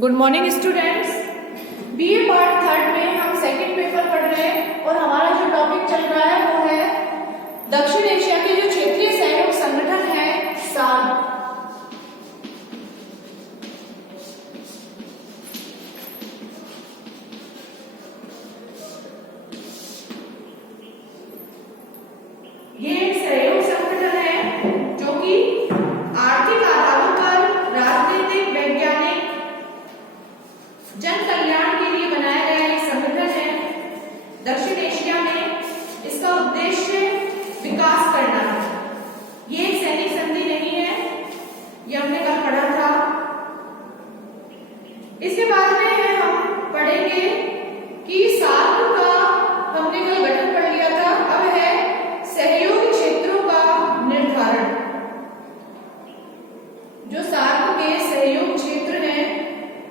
Good morning students. BA part third में हम second paper पढ़ रहे हैं और हमारा जो टॉपिक चल रहा है वो है दक्षिण एशिया के जो क्षेत्रीय सहयोग संगठन है सार्क। ये एक सहयोग संगठन है जो कि आर्थिक आधारों पर राजनीतिक, वैज्ञानिक, जन कल्याण के लिए बनाया गया एक संगठन है दक्षिण एशिया में। इसका उद्देश्य विकास करना है। ये एक सैनिक संधि नहीं है, ये हमने कल पढ़ा था। इसके बाद में हम पढ़ेंगे कि सार्क का हमने कल गठन पढ़ लिया था। अब है सहयोग क्षेत्रों का निर्धारण। जो सार्क के सहयोग क्षेत्र हैं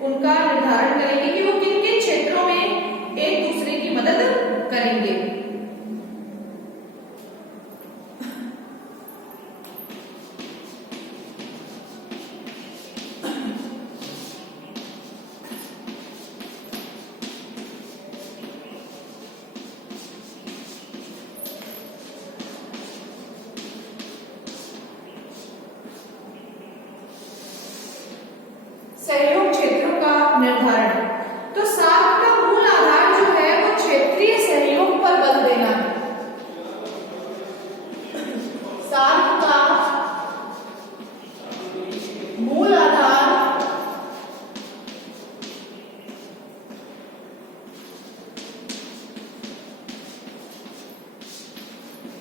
उनका निर्धारण करेंगे कि वो किन किन क्षेत्रों में एक दूसरे की मदद करेंगे। सहयोग क्षेत्रों का निर्धारण। तो सार्क का मूल आधार जो है वो क्षेत्रीय सहयोग पर बल देना है। सार्क का मूल आधार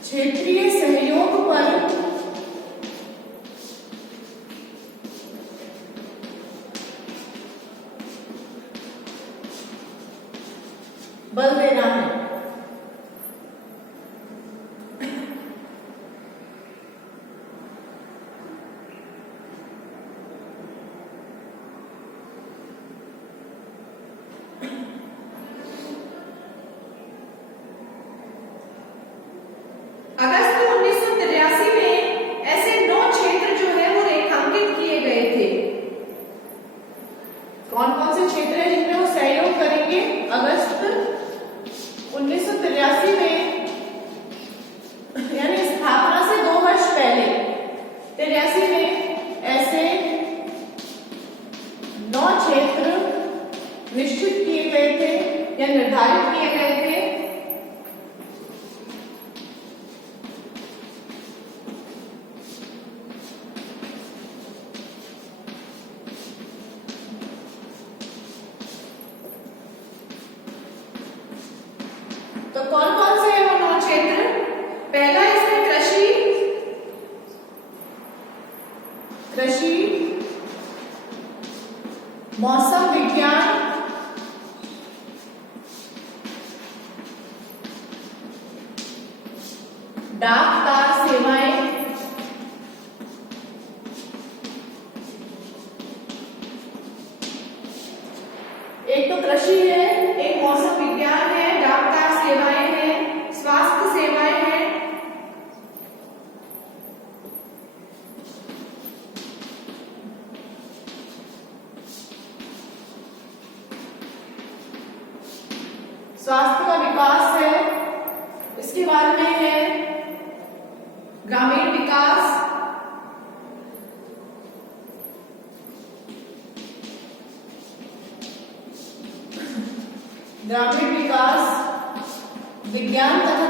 क्षेत्रीय सहयोग पर बल देना है। अगस्त 1983 में ऐसे 9 क्षेत्र जो है वो रेखांकित किए गए थे। कौन कौन से क्षेत्र है जिनमें वो सहयोग करेंगे? अगस्त 1983 में, यानी स्थापना से 2 वर्ष पहले 83 में ऐसे 9 क्षेत्र निश्चित किए गए थे या निर्धारित किए गए थे। तो कौन कौन से हैं वो 9 क्षेत्र? पहला इसमें कृषि, मौसम विज्ञान, डाक तार सेवाएं, एक तो कृषि है, एक मौसम विज्ञान है, डाक तार सेवाएं हैं, स्वास्थ्य सेवाएं हैं, स्वास्थ्य का विकास है। इसके बाद में है ग्रामीण विकास, विज्ञान तथा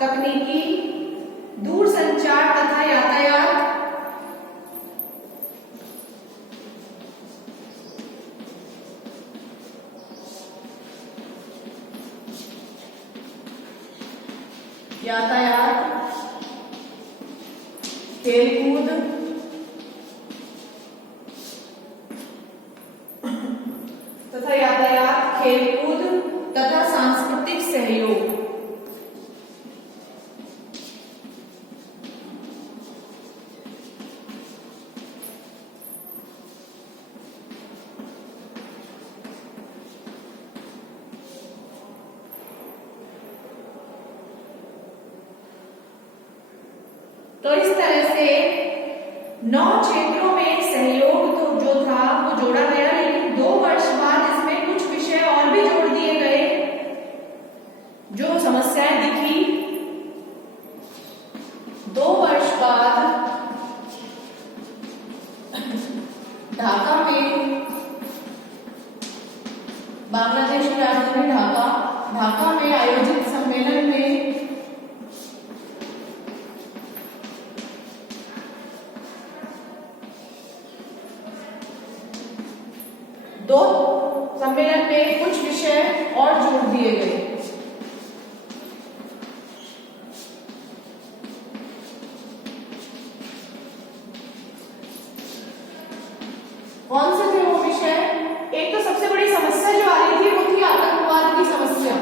तकनीकी, दूर संचार तथा यातायात, खेलकूद तथा सांस्कृतिक सहयोग। तो इस तरह से 9 क्षेत्रों में सहयोग तो जो था वो जोड़ा गया, लेकिन 2 वर्ष बाद इसमें कुछ विषय और भी जोड़ दिए गए। जो समस्याएं दिखी 2 वर्ष बाद ढाका में, बांग्लादेश की राजधानी ढाका में आयोजित सम्मेलन में कुछ विषय और जोड़ दिए गए। कौन से थे वो विषय? एक तो सबसे बड़ी समस्या जो आ रही थी वो थी आतंकवाद की समस्या।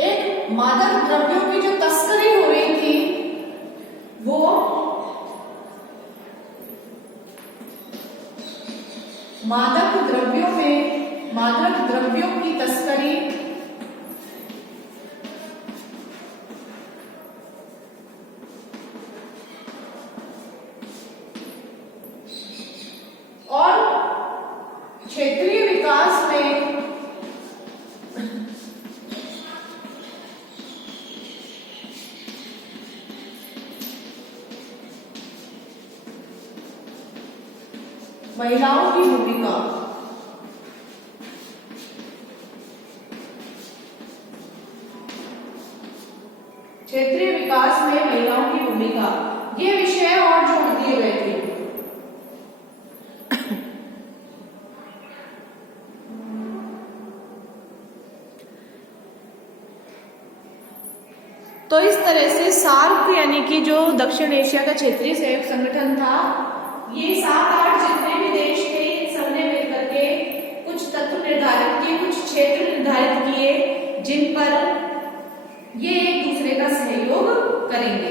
एक मादक द्रव्यों की जो तस्करी हो रही थी वो मादक द्रव्यों की तस्करी और क्षेत्रीय विकास में महिलाओं की भूमिका। क्षेत्रीय विकास में महिलाओं की भूमिका, ये विषय और जोड़ दिए गए थे। तो इस तरह से सार्क यानी कि जो दक्षिण एशिया का क्षेत्रीय सहयोग संगठन था, ये 7-8 जितने भी देश थे इन सबने मिलकर के कुछ तत्व निर्धारित किए, कुछ क्षेत्र निर्धारित किए जिन पर ये एक दूसरे का सहयोग करेंगे।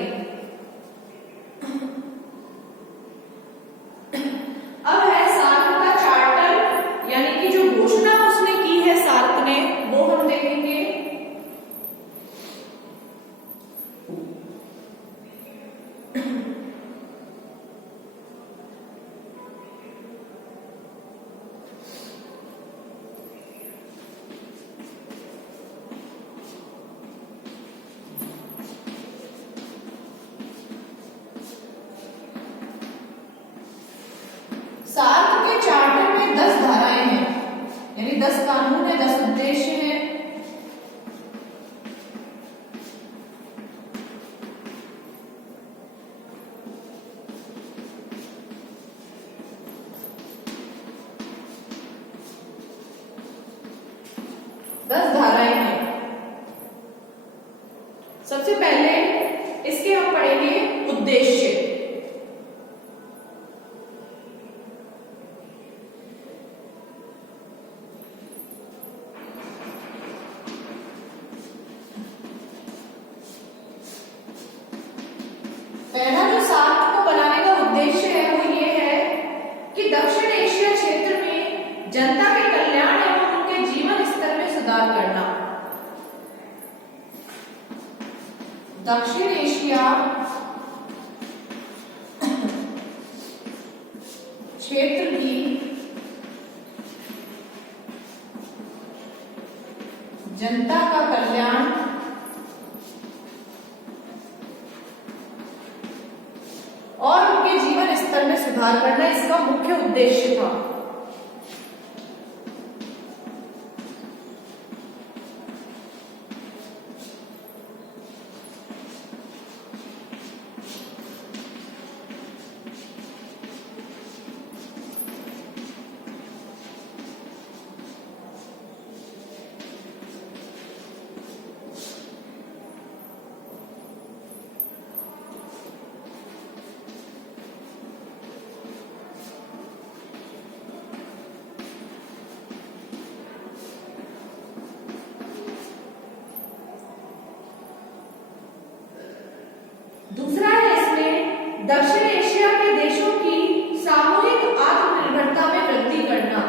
अब है सार्क का चार्टर, यानी कि जो घोषणा उसने की है सार्क ने, वो हम देखेंगे। सार्क के चार्टर में 10 धाराएं हैं, यानी 10 कानून है, 10 उद्देश्य हैं। सबसे पहले इसके हम पढ़ेंगे उद्देश्य। पहला जो सार्क को बनाने का उद्देश्य है वो ये है कि दक्षिण एशिया क्षेत्र में जनता के कल्याण एवं उनके जीवन स्तर में सुधार करना। दक्षिण एशिया क्षेत्र की जनता का कल्याण और उनके जीवन स्तर में सुधार करना इसका मुख्य उद्देश्य था। दूसरा है इसमें दक्षिण एशिया के देशों की सामूहिक आत्मनिर्भरता में वृद्धि करना।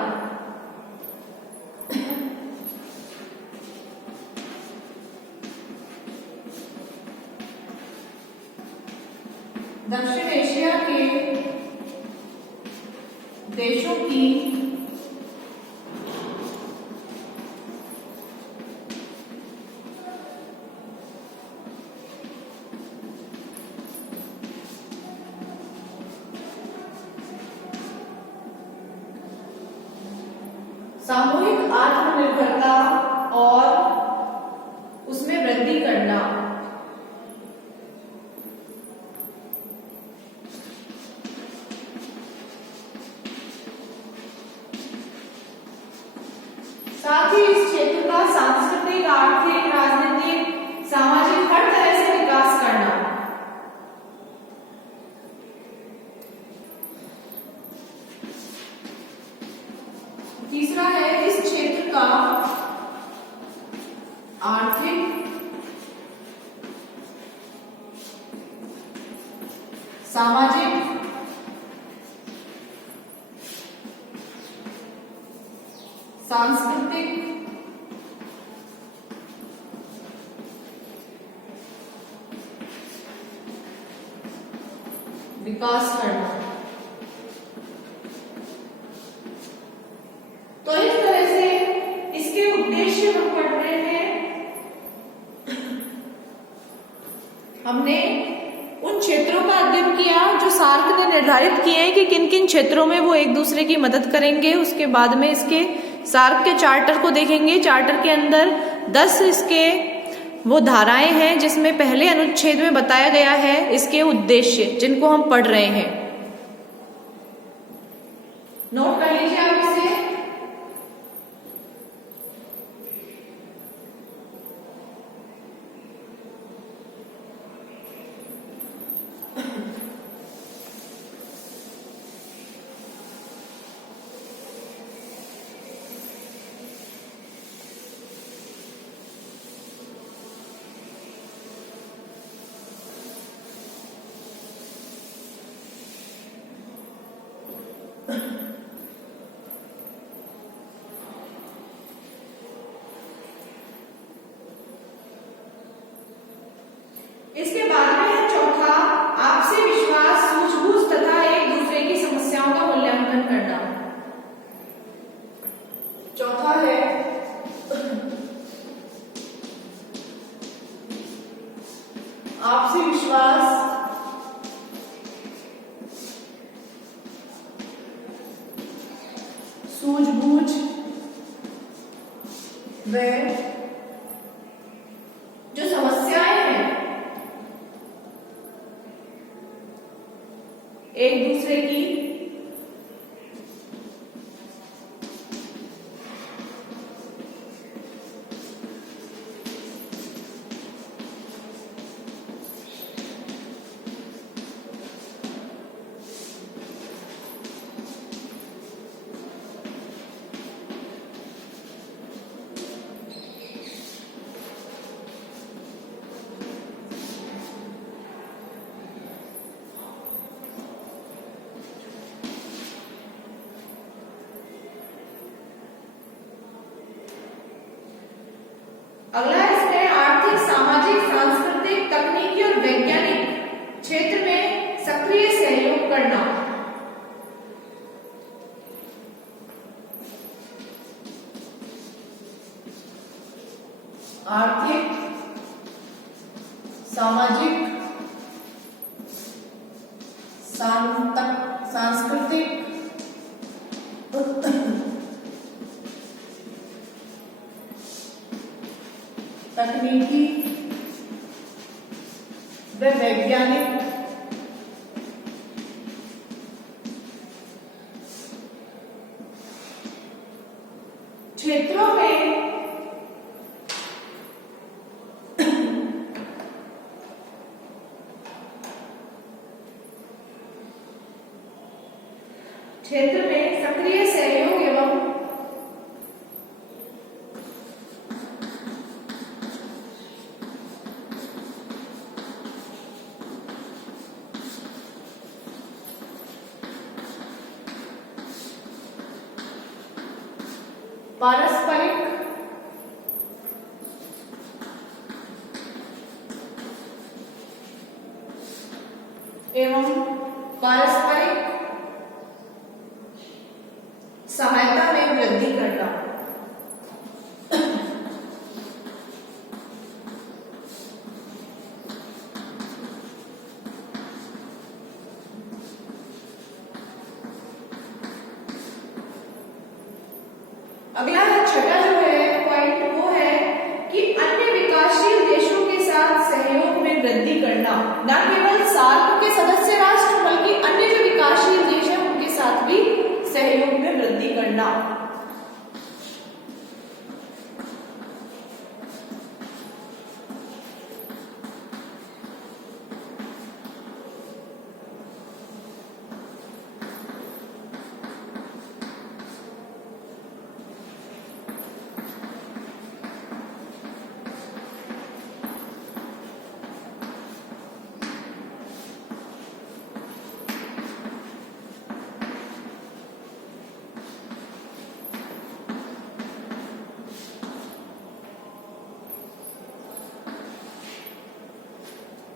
दक्षिण एशिया के देशों की सामूहिक आत्मनिर्भरता और उसमें वृद्धि करना। साथ ही इस क्षेत्र का सांस्कृतिक, आर्थिक, राजनीतिक, सामाजिक हर तरह से विकास करना। तीसरा है इस क्षेत्र का आर्थिक, सामाजिक, सांस्कृतिक, विकास करना। तो इस तरह से इसके उद्देश्य हम पढ़ रहे हैं। हमने उन क्षेत्रों का अध्ययन किया जो सार्क ने निर्धारित किए हैं कि किन किन क्षेत्रों में वो एक दूसरे की मदद करेंगे। उसके बाद में इसके सार्क के चार्टर को देखेंगे। चार्टर के अंदर 10 इसके वो धाराएं हैं जिसमें पहले अनुच्छेद में बताया गया है इसके उद्देश्य, जिनको हम पढ़ रहे हैं। नोट कर लीजिए आप इसे। इसके बाद में है चौथा, आपसी विश्वास, सूझबूझ तथा एक दूसरे की समस्याओं का मूल्यांकन करना। चौथा है आपसी विश्वास, सूझबूझ व जो समस्याएं हैं एक दूसरे की अगला इसमें आर्थिक, सामाजिक, सांस्कृतिक, तकनीकी और वैज्ञानिक क्षेत्र में सक्रिय सहयोग करना। आर्थिक, सामाजिक, सांस्कृतिक, तकनीकी व वैज्ञानिक क्षेत्रों में सक्रिय सहयोग एवं पारस्परिक एवं पारस्परिक सहायता में वृद्धि करना। अगला छठा जो है पॉइंट वो है कि अन्य विकासशील देशों के साथ सहयोग में वृद्धि करना। न केवल सार्क के सदस्य राष्ट्र बल्कि अन्य जो विकासशील देश हैं उनके साथ भी सहयोग में वृद्धि करना।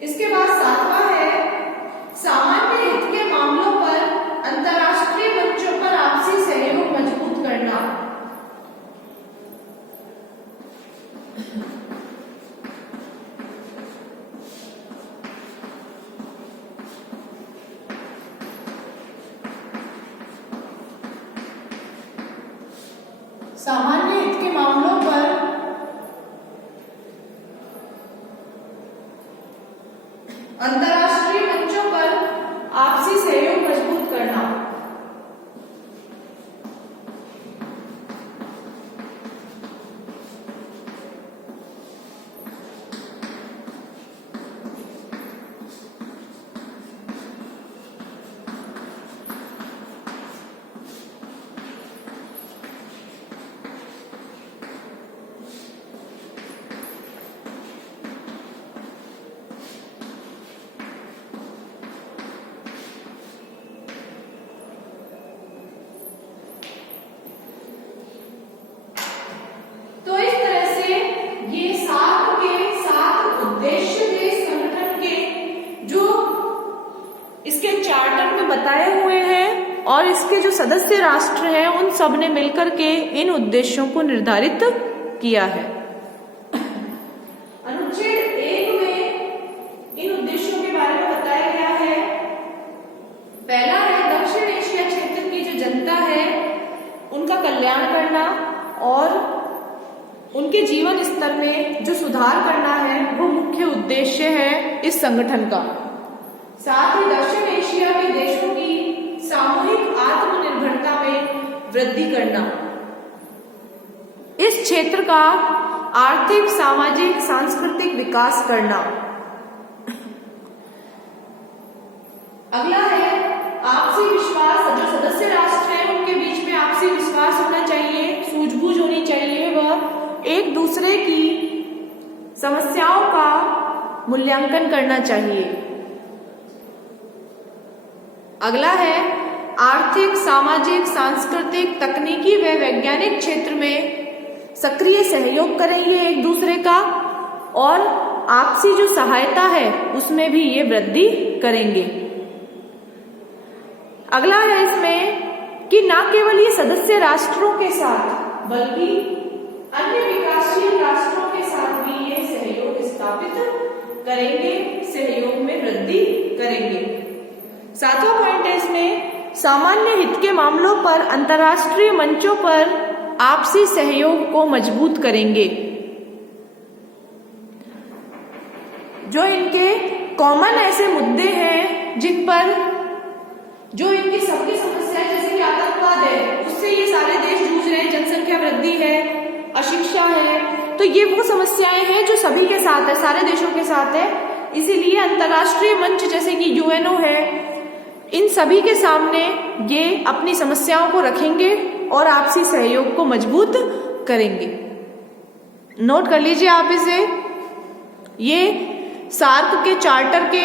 इसके बाद सातवां है सामान्य हित के मामलों पर अंतर्राष्ट्रीय मंचों पर आपसी सहयोग मजबूत करना। सामान्य हित के मामलों पर अंतर्राष्ट्रीय मंचों पर आपसी सहयोग मजबूत करना। तो इस तरह से ये सार्क के 7 उद्देश्य थे संगठन के, जो इसके चार्टर में बताए हुए हैं और इसके जो सदस्य राष्ट्र हैं उन सब ने मिलकर के इन उद्देश्यों को निर्धारित किया है। अनुच्छेद 1 में इन उद्देश्यों के बारे में बताया गया है। पहला है दक्षिण एशिया क्षेत्र की जो जनता है उनका कल्याण करना और उनके जीवन स्तर में जो सुधार करना है वो मुख्य उद्देश्य है इस संगठन का। साथ ही दक्षिण एशिया के देशों की सामूहिक आत्मनिर्भरता में वृद्धि करना, इस क्षेत्र का आर्थिक, सामाजिक, सांस्कृतिक विकास करना। अगला है आपसी विश्वास। जो सदस्य राष्ट्र हैं उनके बीच में आपसी विश्वास होना चाहिए, सूझबूझ होनी चाहिए, वह एक दूसरे की समस्याओं का मूल्यांकन करना चाहिए। अगला है आर्थिक, सामाजिक, सांस्कृतिक, तकनीकी व वैज्ञानिक क्षेत्र में सक्रिय सहयोग करेंगे एक दूसरे का और आपसी जो सहायता है उसमें भी ये वृद्धि करेंगे। अगला है इसमें कि न केवल ये सदस्य राष्ट्रों के साथ बल्कि अन्य विकासशील राष्ट्रों के साथ भी ये सहयोग स्थापित करेंगे, सहयोग में वृद्धि करेंगे। सातवां पॉइंट है इसमें सामान्य हित के मामलों पर अंतर्राष्ट्रीय मंचों पर आपसी सहयोग को मजबूत करेंगे। जो इनके कॉमन ऐसे मुद्दे हैं जिन पर जो इनकी सबकी समस्या है, जैसे कि आतंकवाद है, उससे ये सारे देश जूझ रहे हैं, जनसंख्या वृद्धि है, अशिक्षा है, तो ये वो समस्याएं हैं जो सभी के साथ है, सारे देशों के साथ है। इसीलिए अंतर्राष्ट्रीय मंच जैसे कि यूएनओ है, इन सभी के सामने ये अपनी समस्याओं को रखेंगे और आपसी सहयोग को मजबूत करेंगे। नोट कर लीजिए आप इसे। ये सार्क के चार्टर के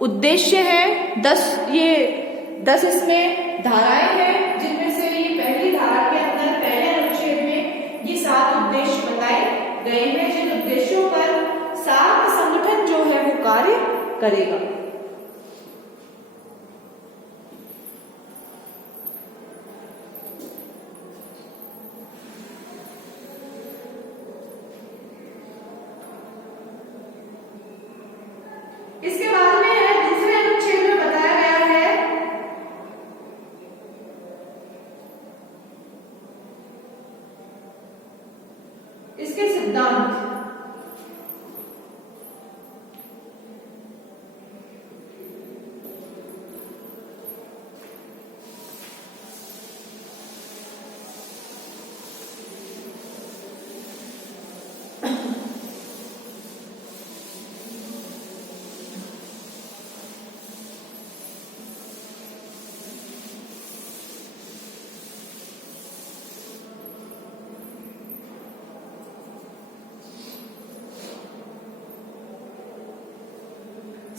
उद्देश्य है। 10 इसमें धाराएं हैं, जिनमें से ये पहली धारा के अंदर पहले अनुच्छेद में ये 7 उद्देश्य बताए गए हैं, जिन उद्देश्यों पर सार्क संगठन जो है वो कार्य करेगा।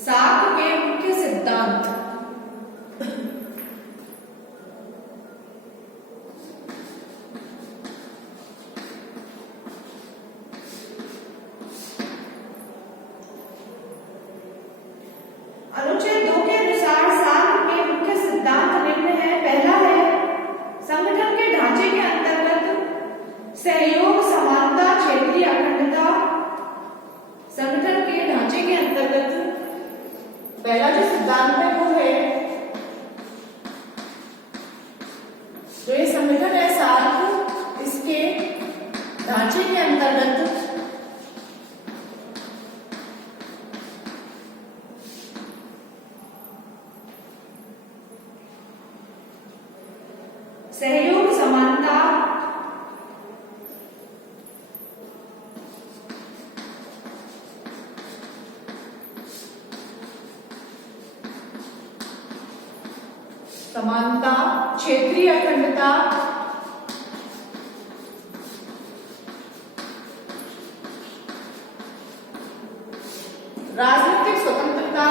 सार्क के मुख्य सिद्धांत। अनुच्छेद 2 के अनुसार सार्क के मुख्य सिद्धांत निम्न है। पहला है संगठन के ढांचे के अंतर्गत सहयोग, समानता, क्षेत्रीय अखंडता। संगठन के ढांचे के अंतर्गत पहला जो सिद्धांत है वो है, जो ये संगठन है सार्क, इसके ढांचे के अंतर्गत सहयोग, समानता, क्षेत्रीय अखंडता, राजनीतिक स्वतंत्रता,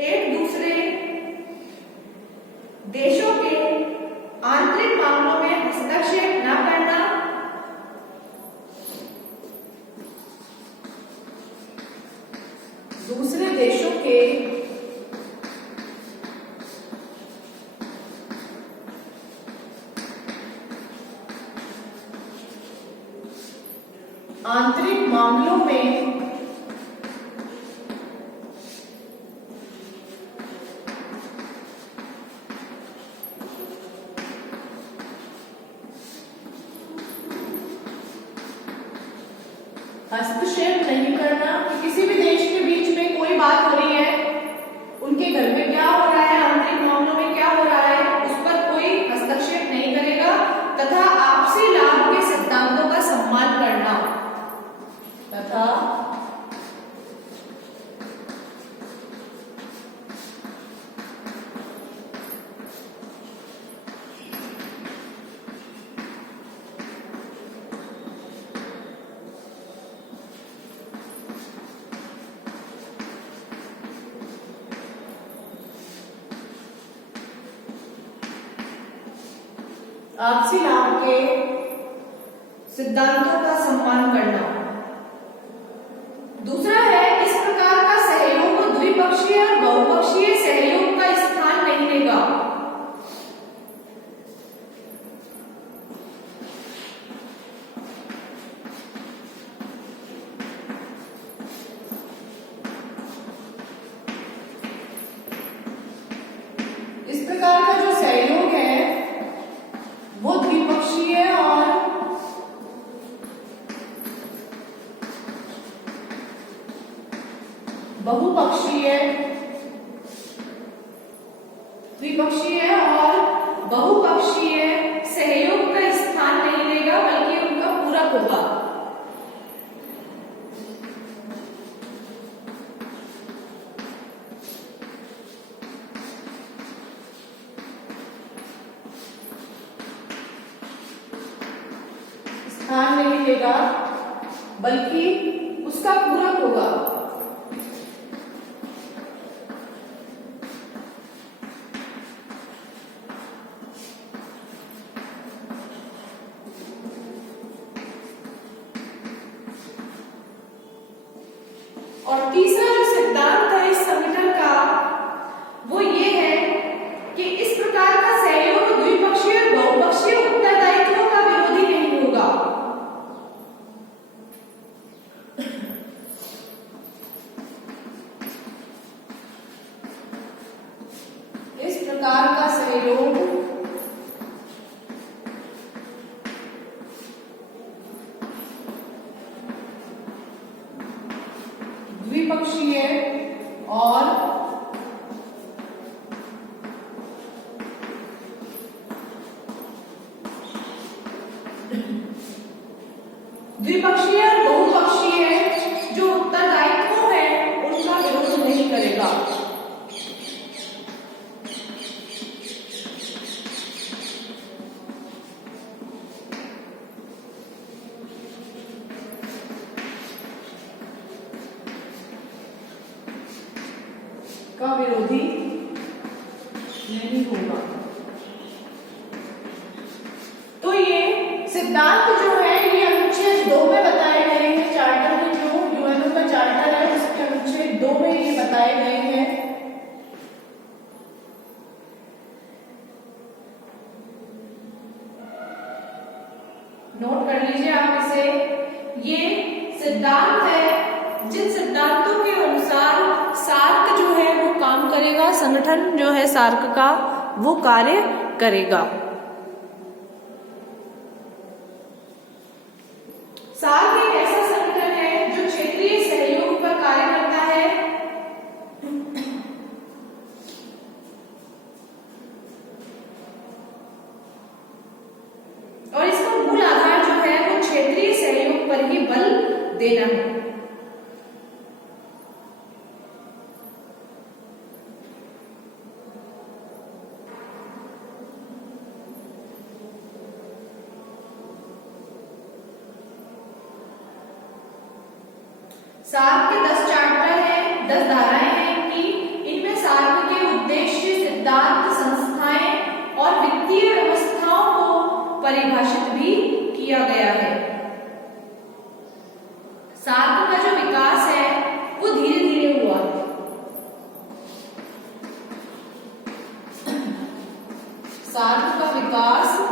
एक दूसरे देशों के आंतरिक मामलों में हस्तक्षेप न करना, दूसरे देशों के आंतरिक मामलों में हस्तक्षेप नहीं करना। कि किसी भी देश के बीच में कोई बात हो रही है, उनके घर में क्या हो रहा है, आंतरिक मामलों में क्या हो रहा है, उस पर कोई हस्तक्षेप नहीं करेगा, तथा आपसी लाभ के सिद्धांतों का सम्मान करना, तथा आपसी लाभ के सिद्धांतों का सम्मान करना। दूसरा है, इस प्रकार का सहयोग द्विपक्षीय और बहुपक्षीय सहयोग का स्थान नहीं लेगा। इस प्रकार का जो सहयोग है वो द्विपक्षीय और बहुपक्षीय, द्विपक्षीय और बहुपक्षीय सहयोग का स्थान नहीं लेगा, बल्कि उनका पूरक होगा। स्थान नहीं लेगा, बल्कि उसका पूरक होगा। और तीसरा जो सिद्धांत है इस संगठन का वो ये है कि इस प्रकार का सहयोग द्विपक्षीय और बहुपक्षीय उत्तरदायित्वों का विरोधी नहीं होगा। इस प्रकार का सहयोग द्विपक्षीय और द्विपक्षीय और बहुपक्षीय जो उत्तरदायित्व है उनका विरोध नहीं करेगा। का विरोधी नहीं होगा। तो ये सिद्धांत जो है ये अनुच्छेद 2 में बताए गए हैं। चार्टर में जो यूएनओ का चार्टर है उसके अनुच्छेद 2 में ये बताए गए हैं। नोट कर लीजिए आप इसे। ये सिद्धांत है जिन सिद्धांतों के अनुसार सार्क जो है वो काम करेगा, संगठन जो है सार्क का वो कार्य करेगा। सार्क एक ऐसा संगठन है जो क्षेत्रीय सहयोग पर कार्य करता है और इसका मूल आधार जो है वो क्षेत्रीय सहयोग पर ही बल देना है। सार्क के 10 चार्टर हैं, 10 धाराएं हैं कि इनमें सार्क के उद्देश्य, सिद्धांत, संस्थाएं और वित्तीय व्यवस्थाओं को परिभाषित भी किया गया है। सार्क का जो विकास है वो धीरे धीरे हुआ। सार्क का विकास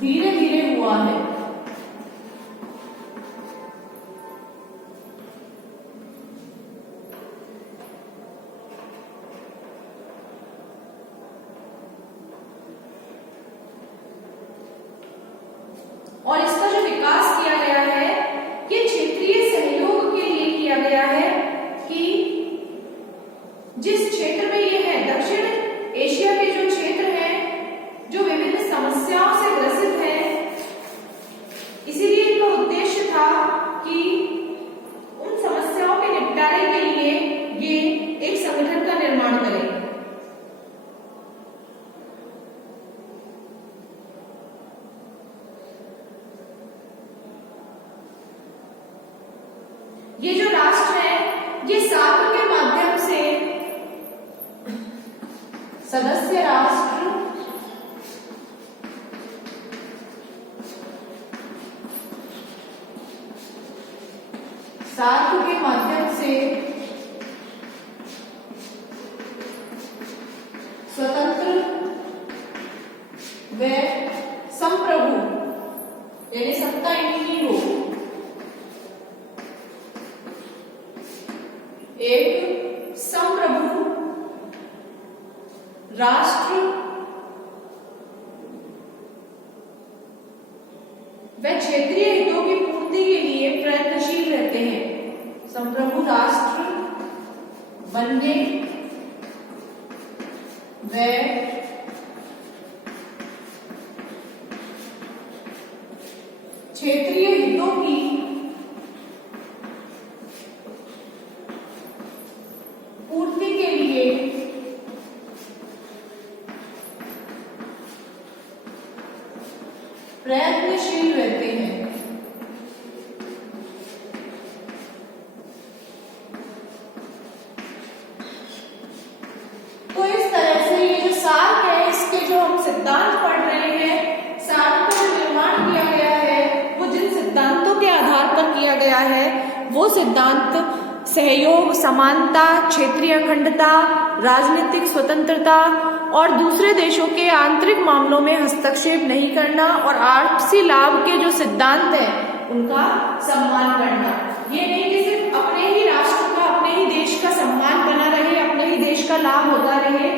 धीरे धीरे हुआ है। और इसका जो विकास किया गया है ये क्षेत्रीय सहयोग के लिए किया गया है कि जिस क्षेत्र में ये है, दक्षिण एशिया के जो क्षेत्र हैं जो विभिन्न समस्याओं से ग्रसित है, इसीलिए इनका उद्देश्य था कि उन समस्याओं के निपटारे के लिए ये एक संगठन का निर्माण करें। ये जो राष्ट्र है ये सार्क के माध्यम से सदस्य राष्ट्र सार्क के माध्यम से स्वतंत्र व संप्रभु यानी सत्ता इनकी हो, एक संप्रभु राष्ट्र व क्षेत्रीय हितों की पूर्ति के लिए प्रयत्नशील रहते हैं। संप्रभु राष्ट्र बनने व क्षेत्रीय हितों की पूर्ति के लिए प्रयत्नशील रहते हैं। तो इस तरह से ये जो सार्क है इसके जो हम सिद्धांत पढ़ रहे हैं, सार्क का जो निर्माण किया गया है वो जिन सिद्धांतों के आधार पर किया गया है वो सिद्धांत सहयोग, समानता, क्षेत्रीय अखंडता, राजनीतिक स्वतंत्रता और दूसरे देशों के आंतरिक मामलों में हस्तक्षेप नहीं करना और आपसी लाभ के जो सिद्धांत हैं उनका सम्मान करना। ये नहीं कि सिर्फ अपने ही राष्ट्र का, अपने ही देश का सम्मान बना रहे, अपने ही देश का लाभ होता रहे,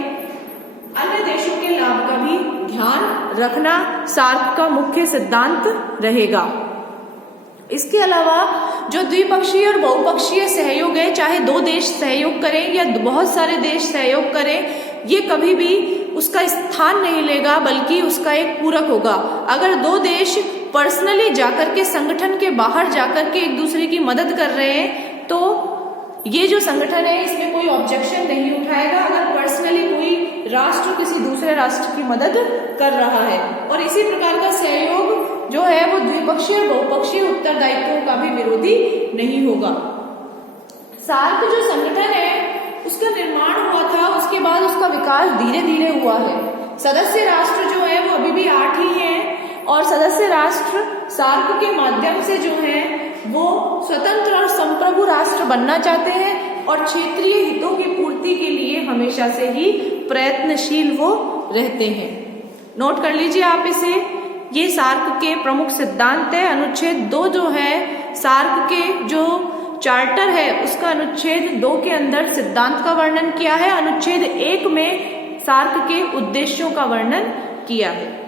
अन्य देशों के लाभ का भी ध्यान रखना सार्क का मुख्य सिद्धांत रहेगा। इसके अलावा जो द्विपक्षीय और बहुपक्षीय सहयोग है, चाहे दो देश सहयोग करें या बहुत सारे देश सहयोग करें, ये कभी भी उसका स्थान नहीं लेगा, बल्कि उसका एक पूरक होगा। अगर दो देश पर्सनली जाकर के, संगठन के बाहर जाकर के एक दूसरे की मदद कर रहे हैं, तो ये जो संगठन है इसमें कोई ऑब्जेक्शन नहीं उठाएगा अगर पर्सनली कोई राष्ट्र किसी दूसरे राष्ट्र की मदद कर रहा है। और इसी प्रकार का सहयोग जो है वो द्विपक्षीय और बहुपक्षीय उत्तरदायित्वों का भी विरोधी नहीं होगा। सार्क जो संगठन है उसका निर्माण हुआ था, उसके बाद उसका विकास धीरे धीरे हुआ है। सदस्य राष्ट्र जो है वो अभी भी 8 ही हैं और सदस्य राष्ट्र सार्क के माध्यम से जो है वो स्वतंत्र और संप्रभु राष्ट्र बनना चाहते हैं और क्षेत्रीय हितों की पूर्ति के लिए हमेशा से ही प्रयत्नशील वो रहते हैं। नोट कर लीजिए आप इसे। ये सार्क के प्रमुख सिद्धांत है। अनुच्छेद 2 जो है सार्क के जो चार्टर है उसका अनुच्छेद 2 के अंदर सिद्धांत का वर्णन किया है, अनुच्छेद 1 में सार्क के उद्देश्यों का वर्णन किया है।